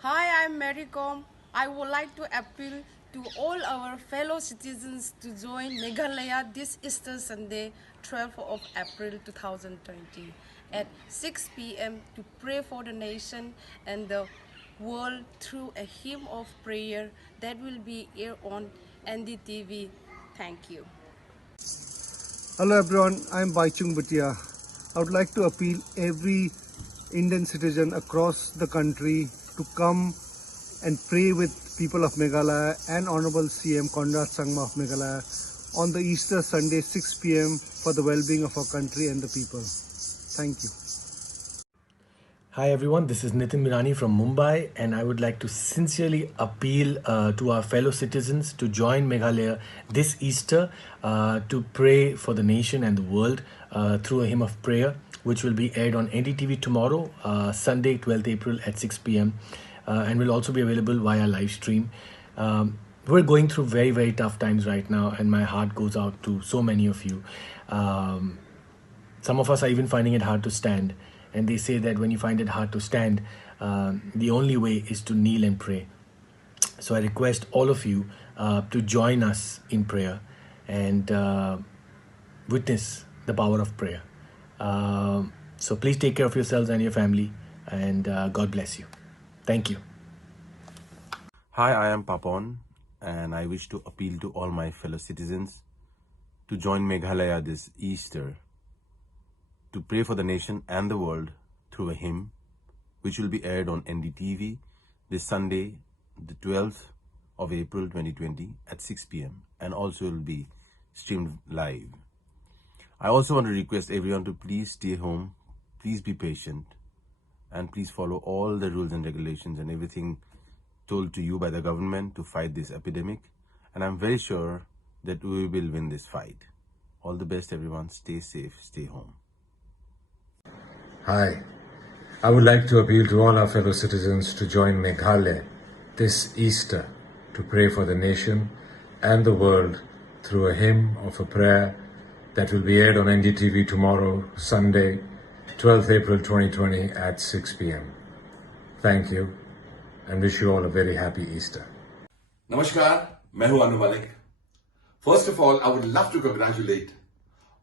Hi, I'm Mary Com. I would like to appeal to all our fellow citizens to join Meghalaya this Easter Sunday, 12th of April 2020 at 6 p.m. to pray for the nation and the world through a hymn of prayer that will be aired on NDTV. Thank you. Hello everyone, I am Baichung Bhatia. I would like to appeal every Indian citizen across the country to come and pray with people of Meghalaya and Honorable CM Conrad Sangma of Meghalaya on the Easter Sunday 6 p.m. for the well-being of our country and the people. Thank you. Hi everyone, this is Nitin Mirani from Mumbai, and I would like to sincerely appeal to our fellow citizens to join Meghalaya this Easter to pray for the nation and the world through a hymn of prayer, which will be aired on NDTV tomorrow, Sunday, 12th April at 6 p.m., and will also be available via live stream. We're going through very, very tough times right now, and my heart goes out to so many of you. Some of us are even finding it hard to stand. And they say that when you find it hard to stand, the only way is to kneel and pray. So I request all of you to join us in prayer and witness the power of prayer. So please take care of yourselves and your family, and God bless you. Thank you. Hi, I am Papon, and I wish to appeal to all my fellow citizens to join Meghalaya this Easter to pray for the nation and the world through a hymn, which will be aired on NDTV this Sunday, the 12th of April 2020 at 6 p.m. and also will be streamed live. I also want to request everyone to please stay home, please be patient, and please follow all the rules and regulations and everything told to you by the government to fight this epidemic. And I'm very sure that we will win this fight. All the best, everyone. Stay safe, stay home. Hi, I would like to appeal to all our fellow citizens to join Meghalaya this Easter to pray for the nation and the world through a hymn of a prayer that will be aired on NDTV tomorrow, Sunday, 12th April 2020 at 6 p.m. Thank you and wish you all a very happy Easter. Namaskar, मैं हूं Anu Malik. First of all, I would love to congratulate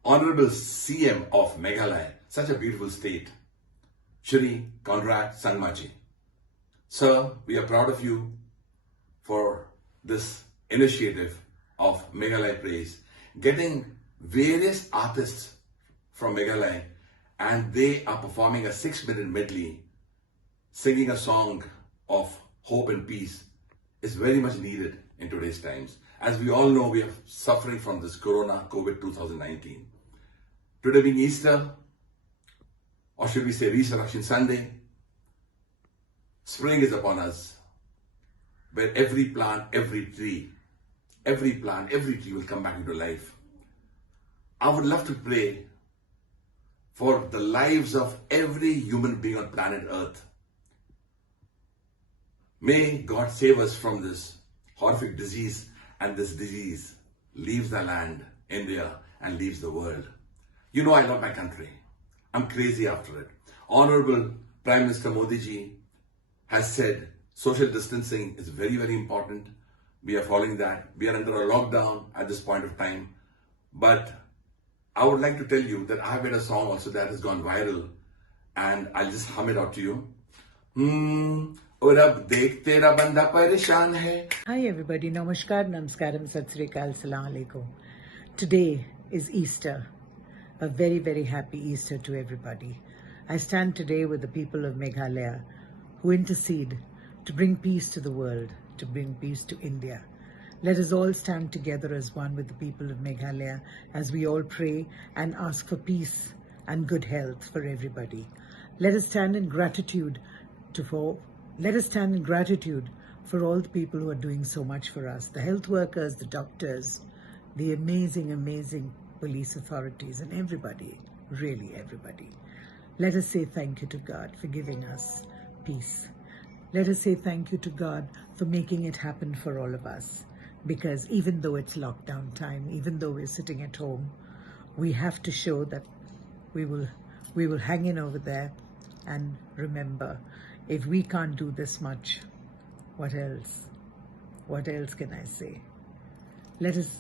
Honorable CM of Meghalaya, such a beautiful state, Shri Conrad Sangmaji. Sir, we are proud of you for this initiative of Meghalaya Praise, getting various artists from Meghalaya, and they are performing a 6-minute medley, singing a song of hope and peace is very much needed in today's times. As we all know, we are suffering from this Corona, COVID 2019. Today being Easter, or should we say Resurrection Sunday, spring is upon us, where every plant, every tree will come back into life. I would love to pray for the lives of every human being on planet Earth. May God save us from this horrific disease, and this disease leaves the land, India, and leaves the world. You know I love my country. I'm crazy after it. Honorable Prime Minister Modi ji has said social distancing is very, very important. We are following that. We are under a lockdown at this point of time. But I would like to tell you that I have made a song also that has gone viral, and I'll just hum it out to you. और अब देख तेरा बंदा परेशान है. Hi everybody, Namaskar, Namaskaram, Sat Sri Akal, Salam Alaikum. Today is Easter. A very, very happy Easter to everybody. I stand today with the people of Meghalaya who intercede to bring peace to the world, to bring peace to India. Let us all stand together as one with the people of Meghalaya as we all pray and ask for peace and good health for everybody. Let us stand in gratitude for all the people who are doing so much for us, the health workers, the doctors, the amazing, amazing police authorities, and everybody, really everybody. Let us say thank you to God for giving us peace. Let us say thank you to God for making it happen for all of us. Because even though it's lockdown time, even though we're sitting at home, we have to show that we will hang in over there and remember, If we can't do this much, what else? What else can I say? Let us